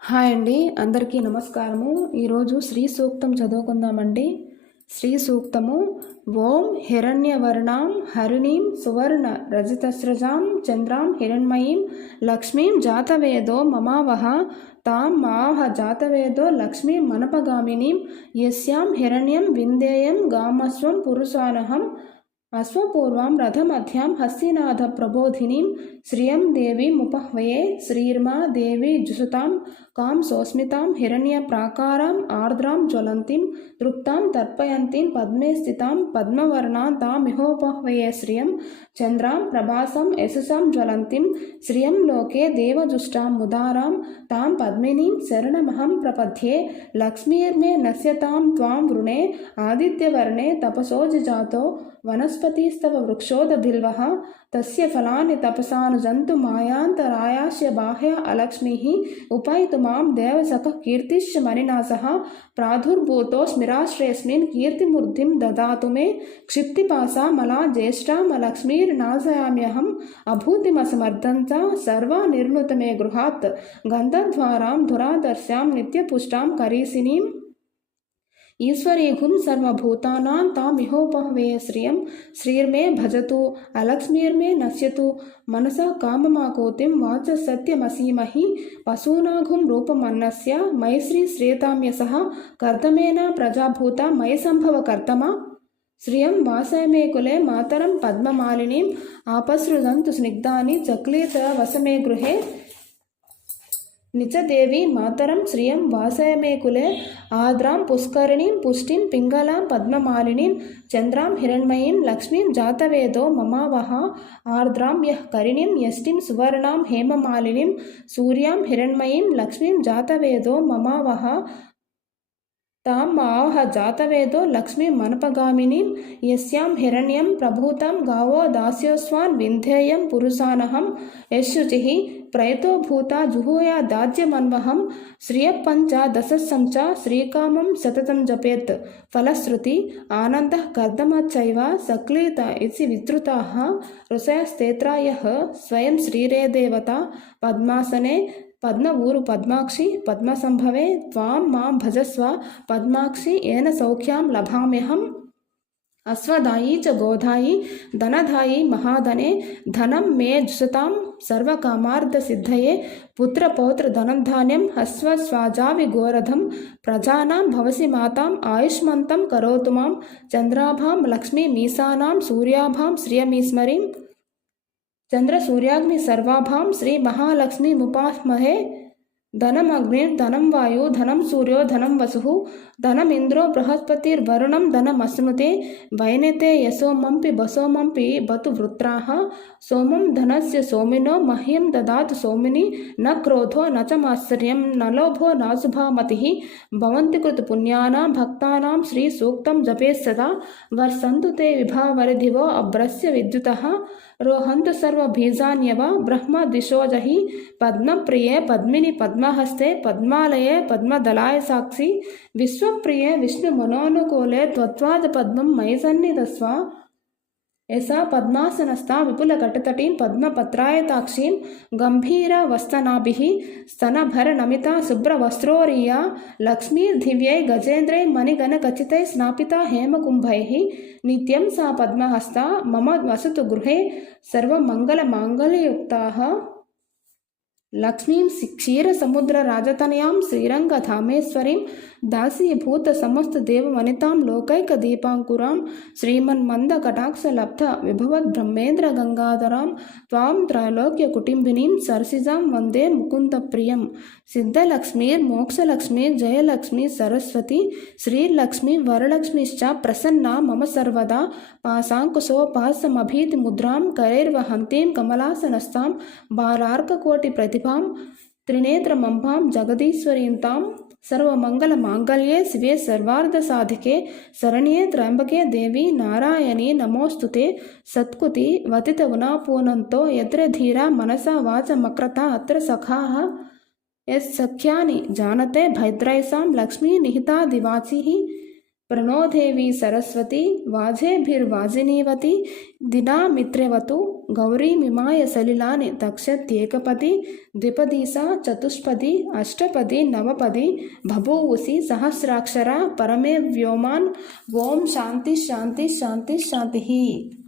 Hi అండి, అందరికీ నమస్కారము. ఈరోజు శ్రీ సూక్తం చదువుకుందామండి. శ్రీ సూక్తము: ఓం హిరణ్యవర్ణాం హరిణీం సువర్ణ రజతస్రజాం చంద్రాం హిరణ్మయీం లక్ష్మీం జాతవేదో మమావహ తాం మాహ జాతవేదో లక్ష్మీం మనపగామినీం యస్యాం హిరణ్యం విందేయం గామస్వం పురుషానహం అశ్వపూర్వాం రథమధ్యాం హస్తినాథ ప్రబోధినీం శ్రియం దేవీముపహ్వయే శ్రీర్మా దేవి జుషతాం కాం సోస్మితాం హిరణ్య ప్రాకారాం ఆర్ద్రాం జ్వలంతిం తృప్తాం తర్పయంతిం పద్మే స్థితాం పద్మవర్ణాం తామిహోపహ్వయే శ్రియం చంద్రాం ప్రభాసం యశసాం జ్వలంతిం శ్రియం లోకే దేవజుష్టాం ముదారాం తాం పద్మినీం శరణమహం ప్రపద్యే లక్ష్మీర్మే నశ్యతాం త్వాం వృణే ఆదిత్యవర్ణే తపసోజిజాతో వనస్పతిస్తవ వృక్షోదభిల్వః తస్య ఫలాని తపసానుజంతు మాయాంతరాయాస్య బాహ్య అలక్ష్మీః ఉపైతు మాం దేవసఖః కీర్తిశ్చ మణినాసః ప్రాదుర్భూతోస్మిరాశ్రేయస్మిన్ కీర్తిమూర్తిం దదాతు మే క్షిప్తిపాసా మలా జ్యేష్ఠామలక్ష్మీర్నాశయామ్యహం అభూతిమసమర్థంచ సర్వా నిర్నుత మే గృహాత్ గంధద్వారాం ధురాదర్శ్యాం నిత్యపుష్టాం కరీసినీం ఈశ్వరీఘుం సర్వభూతానాం తామిహోపహ్వయే శ్రియం శ్రీర్మే భజతు అలక్ష్మీర్మే నశ్యతు మనసా కామమాకోతిం వాచ సత్యమసీమహి పశూనాఘుం రూపమన్నస్య మైశ్రీ శ్రేతామ్యసః కర్తమేన ప్రజాభూత మయ సంభవ కర్తమా శ్రియం వాసయమే కులే మాతరం పద్మమాలినీం ఆపసృజంతు స్నిగ్ధాని చక్లీత వసమే గృహే నిచదేవి మాతరం శ్రియం వాసయమే కులే ఆద్రాం పుష్కరిణీం పుష్టిం పింగళాం పద్మమాలినీం చంద్రాం హిరణ్మయీం లక్ష్మీం జాతవేదో మమావహ ఆర్ద్రాం యః కరిణీం యష్టిం సువర్ణాం హేమమాలినీం సూర్యాం హిరణ్మయీం లక్ష్మీం జాతవేదో మమావహ తాం ఆహ జాతవేదో లక్ష్మీ మనపగామినీం యస్యాం హిరణ్యం ప్రభూతం గావో దాస్యోస్వాన్ వింధ్యేయం పురుషానహం యశుచిః ప్రయతో భూతా జుహూయా దాజ్యమన్వహం శ్రియపంచదశం చ శ్రీకామం సతతం జపేత్ ఫలశ్రుతి ఆనందః కర్దమచ్చైవ సక్లీత ఇతి విస్తృతాః ఋషయస్తేత్రాయః స్వయం శ్రీరేదేవత పద్మాసనే పద్మ ఊరు పద్మాక్షి పద్మసంభవే త్వాం మాం భజస్వ పద్మాక్షి ఏన సౌఖ్యాం లభామ్యహం అశ్వదాయీ చ గోదాయి ధనదాయి మహాధనే ధనం మే జుషతాం సర్వకామార్థసిద్ధయే పుత్రపౌత్ర ధనంధాన్యం అశ్వస్వాజావి గోరథం ప్రజానాం భవసి మాతాం ఆయుష్మంతం కరోతు మాం చంద్రాభాం లక్ష్మీ మీసానాం సూర్యాభాం శ్రియమీస్మరీం చంద్ర సూర్యాగ్ని సర్వాభాం శ్రీ మహాలక్ష్మీ ముపాస్మహే ధనం అగ్నిర్ధనం వాయు ధనం సూర్యో ధనం వసు ధనమింద్రో బృహస్పతిర్వరుణం ధనమస్నుతే వైనతే యశోమంపి బసోమంపి బతు వృత్రాః సోమం ధనస్య సోమినో మహ్యం దదాతు సోమిని న క్రోధో న చ మాత్సర్యం న లోభో నాశుభామతిః భవంతి కృత పుణ్యానాం భక్తానాం శ్రీ సూక్తం జపేత్ సదా వర్షంతు తే విభావరిధివో అభ్రస్య విద్యుతః రోహంతు సర్వబీజాన్యవ బ్రహ్మ దిశోజహి పద్మప్రియే పద్మిని పద్మహస్తే పద్మాలయే పద్మదళాయ సాక్షి విశ్వప్రియే విష్ణు మనోనుకూలే త్వత్వాద పద్మం మయి సన్నిధస్వ యసా పద్మాసనస్థా విపులకటతటీం పద్మపత్రాయతాక్షీం గంభీరవస్తనాభిః స్తనభరనమితా శుభ్రవస్త్రోరియా లక్ష్మీర్దివ్యై గజేంద్రై మణిగణఖచితై స్నాపితా హేమకుంభైః నిత్యం సా పద్మహస్తా మమ వసతు గృహే సర్వమంగళమాంగళ్యయుక్తాః లక్ష్మీం క్షీరసముద్రరాజతనయాం శ్రీరంగధామేశ్వరీం దాసీభూత సమస్తదేవవనితాం లోకైకదీపాంకురాం శ్రీమన్మందకటాక్షలబ్ధ విభవద్బ్రహ్మేంద్ర గంగాధరాం త్వాం త్రైలోక్యకుటుంబినీం సరసిజాం వందే ముకుందప్రియం సిద్ధలక్ష్మీర్మోక్షలక్ష్మీర్ జయలక్ష్మీ సరస్వతి శ్రీలక్ష్మీ వరలక్ష్మీశ్చ ప్రసన్నా మమ సర్వదా పాశాంకుశోపాసమభీతిముద్రాం కరైర్వహంతీం కమలాసనస్తాం బాలార్కకోటి ప్రతిభాం త్రినేత్రమంబాం జగదీశ్వరీంతాం సర్వమంగళమాంగళ్యే శివే సర్వార్థసాధికే శరణ్యే త్ర్యంబకే దేవి నారాయణీ నమోస్తుతే సత్కుతి వతిత ఉనాపూనంతో యత్ర ధీరా మనసా వాచమక్రత అత్ర సఖాః యస్సఖ్యాని జానతే భద్రైసాం లక్ష్మీ నిహితాదివాచిః ప్రణో దేవి సరస్వతి వాజేభిర్వాజినీవతి దినామిత్రవతు గౌరీమిమాయ సలిలాని తక్షత్యేకపది ద్విపదీసా చతుష్పది అష్టపది నవపది బభూవుసి సహస్రాక్షర పరమే వ్యోమాన్ ఓం శాంతి శాంతి శాంతి శాంతి.